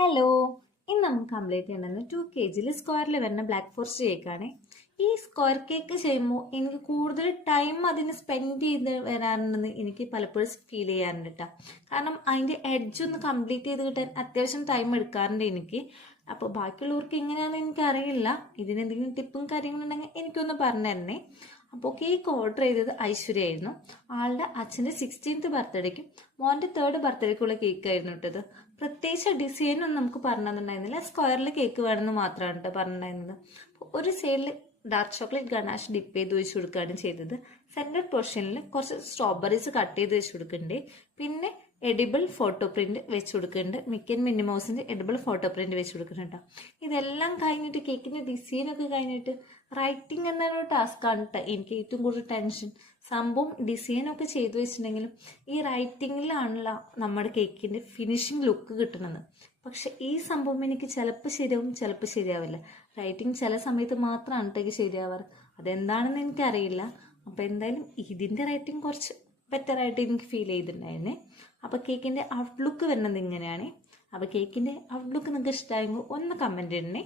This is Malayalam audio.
ഹലോ, ഇന്ന് നമുക്ക് കംപ്ലീറ്റ് ചെയ്യണമെന്ന് 2 kg സ്ക്വയറിൽ വരുന്ന ബ്ലാക്ക് ഫോറസ്റ്റ് കേക്കാണ്. ഈ സ്ക്വയർ കേക്ക് ചെയ്യുമ്പോൾ എനിക്ക് കൂടുതൽ ടൈം അതിന് സ്പെൻഡ് ചെയ്ത് വരാറുണ്ടെന്ന് എനിക്ക് പലപ്പോഴും ഫീൽ ചെയ്യാറുണ്ട് കേട്ടോ. കാരണം അതിൻ്റെ എഡ്ജ് ഒന്ന് കംപ്ലീറ്റ് ചെയ്ത് കിട്ടാൻ അത്യാവശ്യം ടൈം എടുക്കാറുണ്ട് എനിക്ക്. അപ്പോൾ ബാക്കിയുള്ളവർക്ക് എങ്ങനെയാണെന്ന് എനിക്കറിയില്ല. ഇതിനെന്തെങ്കിലും ടിപ്പും കാര്യങ്ങളുണ്ടെങ്കിൽ എനിക്കൊന്ന് പറഞ്ഞു തരണേ. അപ്പോൾ കേക്ക് ഓർഡർ ചെയ്തത് ഐശ്വര്യ ആയിരുന്നു. ആളുടെ അച്ഛൻ്റെ 16th ബർത്ത്ഡേക്കും മോൻ്റെ 3rd ബർത്ത്ഡേക്കുള്ള കേക്കായിരുന്നു ഇട്ടത്. പ്രത്യേകിച്ച് ഡിസൈനൊന്നും നമുക്ക് പറഞ്ഞു തന്നിട്ടുണ്ടായിരുന്നില്ല. സ്ക്വയറിൽ കേക്ക് വേണമെന്ന് മാത്രമാണ് കേട്ടോ പറഞ്ഞിട്ടുണ്ടായിരുന്നത്. ഒരു സൈഡിൽ ഡാർക്ക് ചോക്ലേറ്റ് ഗണാഷ് ഡിപ്പ് ചെയ്ത് വെച്ച് കൊടുക്കുകയാണ് ചെയ്തത്. സെൻറ്റർ പോർഷനിൽ കുറച്ച് സ്ട്രോബെറീസ് കട്ട് ചെയ്ത് വെച്ച് കൊടുക്കുന്നുണ്ട്. പിന്നെ എഡിബിൾ ഫോട്ടോ പ്രിന്റ് വെച്ച് കൊടുക്കുന്നുണ്ട്. മിക്ക മിന്നി മൗസിന്റെ എഡിബിൾ ഫോട്ടോ പ്രിന്റ് വെച്ച് കൊടുക്കുന്നുണ്ട്. ഇതെല്ലാം കഴിഞ്ഞിട്ട് കേക്കിന്റെ ഡിസൈനൊക്കെ കഴിഞ്ഞിട്ട് റൈറ്റിംഗ് എന്നൊരു ടാസ്ക് ആണ് കേട്ടോ എനിക്ക് ഏറ്റവും കൂടുതൽ ടെൻഷൻ. സംഭവം ഡിസൈനൊക്കെ ചെയ്തു വെച്ചിട്ടുണ്ടെങ്കിലും ഈ റൈറ്റിങ്ങിലാണല്ലോ നമ്മുടെ കേക്കിന്റെ ഫിനിഷിംഗ് ലുക്ക് കിട്ടുന്നത്. പക്ഷെ ഈ സംഭവം എനിക്ക് ചിലപ്പോൾ ശരിയാവും, ചിലപ്പോൾ ശരിയാവില്ല. റൈറ്റിംഗ് ചില സമയത്ത് മാത്രമാണ് കേട്ടോ ശരിയാവാറ്. അതെന്താണെന്ന് എനിക്കറിയില്ല. അപ്പം എന്തായാലും ഇതിൻ്റെ റൈറ്റിംഗ് കുറച്ച് ബെറ്റർ ആയിട്ട് എനിക്ക് ഫീൽ ചെയ്തിട്ടുണ്ടായിരുന്നേ. അപ്പോൾ കേക്കിൻ്റെ ഔട്ട്ലുക്ക് വരുന്നത് ഇങ്ങനെയാണ്. അപ്പോൾ കേക്കിൻ്റെ ഔട്ട്ലുക്ക് നിങ്ങൾക്ക് ഇഷ്ടമായെങ്കിൽ ഒന്ന് കമൻറ്റ് ഇടണേ.